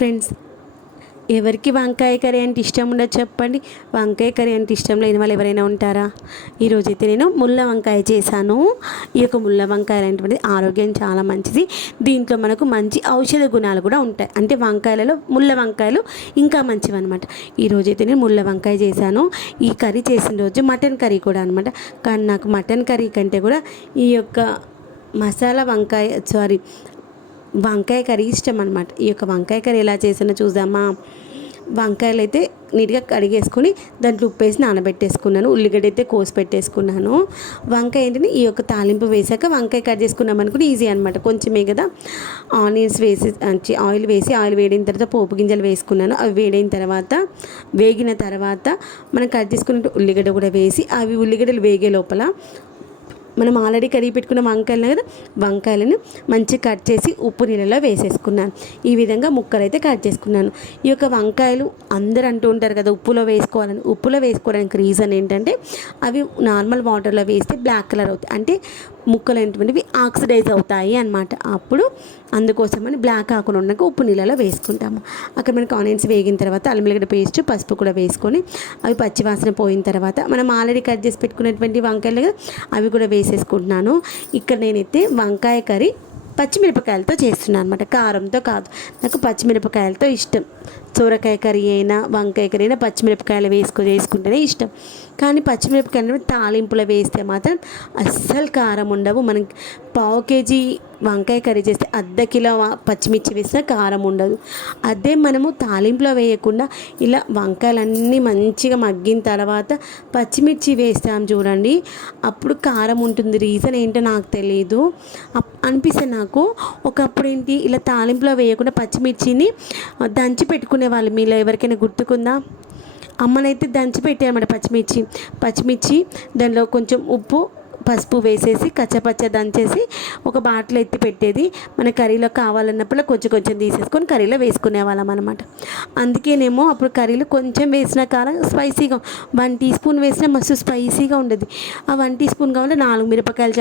Friends ఎవరికి వంకాయ curry అంటే ఇష్టం ఉండదు చెప్పండి. వంకాయ కర్రీ అంటే ఇష్టం లేని వాళ్ళు ఎవరైనా ఉంటారా? ఈరోజైతే నేను ముళ్ళ వంకాయ చేశాను. ఈ యొక్క ముళ్ళ వంకాయ అనేటువంటిది ఆరోగ్యం చాలా మంచిది. దీంట్లో మనకు మంచి ఔషధ గుణాలు కూడా ఉంటాయి. అంటే వంకాయలలో ముళ్ళ వంకాయలు ఇంకా మంచివి అనమాట ఈరోజైతే నేను ముళ్ళ వంకాయ చేశాను. ఈ కర్రీ చేసిన రోజు మటన్ కర్రీ కూడా అనమాట కానీ నాకు మటన్ కర్రీ కంటే కూడా ఈ యొక్క మసాలా వంకాయ సారీ వంకాయ కర్రీ ఇష్టం అనమాట ఈ యొక్క వంకాయ కర్రీ ఎలా చేసినా చూద్దామా. వంకాయలు అయితే నీట్గా కడిగేసుకొని దాంట్లో ఉప్పు వేసి నానబెట్టేసుకున్నాను. ఉల్లిగడ్డ అయితే కోసి పెట్టేసుకున్నాను. వంకాయ ఏంటంటే ఈ యొక్క తాలింపు వేసాక వంకాయ కట్ చేసుకున్నాం అనుకుని ఈజీ అనమాట కొంచెమే కదా. ఆనియన్స్ వేసి ఆయిల్ వేసి ఆయిల్ వేడిన తర్వాత పోపు గింజలు వేసుకున్నాను. అవి వేడైన తర్వాత వేగిన తర్వాత మనం కట్ చేసుకున్న ఉల్లిగడ్డ కూడా వేసి అవి ఉల్లిగడ్డలు వేగే లోపల మనం ఆల్రెడీ కడిగి పెట్టుకున్న వంకాయలు కదా వంకాయలను మంచిగా కట్ చేసి ఉప్పు నీళ్ళలో వేసేసుకున్నాను. ఈ విధంగా ముక్కలు అయితే కట్ చేసుకున్నాను. ఈ యొక్క వంకాయలు అందరు అంటూ ఉంటారు కదా ఉప్పులో వేసుకోవాలని ఉప్పులో వేసుకోవడానికి రీజన్ ఏంటంటే అవి నార్మల్ వాటర్లో వేస్తే బ్లాక్ కలర్ అవుతాయి. అంటే ముక్కలు అనేటువంటివి ఆక్సిడైజ్ అవుతాయి అన్నమాట. అప్పుడు అందుకోసమని బ్లాక్ కాకుండా ఉన్నాక ఉప్పు నీళ్ళలో వేసుకుంటాము. అక్కడ మనకి ఆనియన్స్ వేగిన తర్వాత అల్లం వెల్లిగడ్డ పేస్ట్ పసుపు కూడా వేసుకొని అవి పచ్చివాసన పోయిన తర్వాత మనం ఆల్రెడీ కట్ చేసి పెట్టుకున్నటువంటి వంకాయలు కదా, అవి కూడా వేసేసుకుంటున్నాను. ఇక్కడ నేనైతే వంకాయ కర్రీ పచ్చిమిరపకాయలతో చేస్తున్నాను అనమాట కారంతో కాదు. నాకు పచ్చిమిరపకాయలతో ఇష్టం. సొరకాయ కర్రీ అయినా వంకాయ కర్రీ అయినా పచ్చిమిరపకాయలు వేసుకొని వేసుకుంటేనే ఇష్టం. కానీ పచ్చిమిరపకాయలు తాలింపులో వేస్తే మాత్రం అస్సలు కారం ఉండవు. మనం పావు కేజీ వంకాయ కర్రీ చేస్తే అర్ధ కిలో పచ్చిమిర్చి వేస్తే కారం ఉండదు. అదే మనము తాలింపులో వేయకుండా ఇలా వంకాయలన్నీ మంచిగా మగ్గిన తర్వాత పచ్చిమిర్చి వేస్తాం చూడండి. అప్పుడు కారం ఉంటుంది. రీజన్ ఏంటో నాకు తెలియదు అప్- నాకు ఒకప్పుడు ఏంటి ఇలా తాలింపులో వేయకుండా పచ్చిమిర్చిని దంచి పెట్టుకునే వాళ్ళు. మీలో ఎవరికైనా గుర్తుకుందా? అమ్మనైతే దంచి పెట్టారన్నమాట పచ్చిమిర్చి. పచ్చిమిర్చి దానిలో కొంచెం ఉప్పు పసుపు వేసేసి కచ్చపచ్చ దంచేసి ఒక బాటిల్ ఎత్తి పెట్టేది. మన కర్రీలో కావాలన్నప్పుడు కొంచెం కొంచెం తీసేసుకొని కర్రీలో వేసుకునే వాళ్ళం అనమాట అందుకేనేమో అప్పుడు కర్రీలో కొంచెం వేసిన కారం స్పైసీగా వన్ టీ స్పూన్ వేసినా మస్తు స్పైసీగా ఉండేది. ఆ వన్ టీ స్పూన్ కావాలి నాలుగు మిరపకాయలు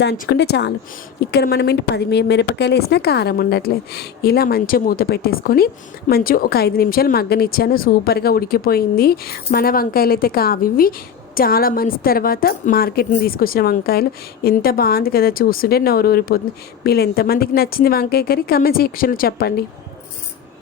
దంచుకుంటే చాలు. ఇక్కడ మనం ఏంటి పది మిరపకాయలు వేసినా కారం ఉండట్లేదు. ఇలా మంచిగా మూత పెట్టేసుకొని మంచి ఒక ఐదు నిమిషాలు మగ్గనిచ్చాను. సూపర్గా ఉడికిపోయింది. మన వంకాయలు అయితే కావివి చాలా మంత్స్ తర్వాత మార్కెట్ని తీసుకొచ్చిన వంకాయలు. ఎంత బాగుంది కదా చూస్తుంటే నోరు ఊరిపోతుంది మీరు ఎంతమందికి నచ్చింది వంకాయ కర్రీ? కమెంట్ సెక్షన్లో చెప్పండి.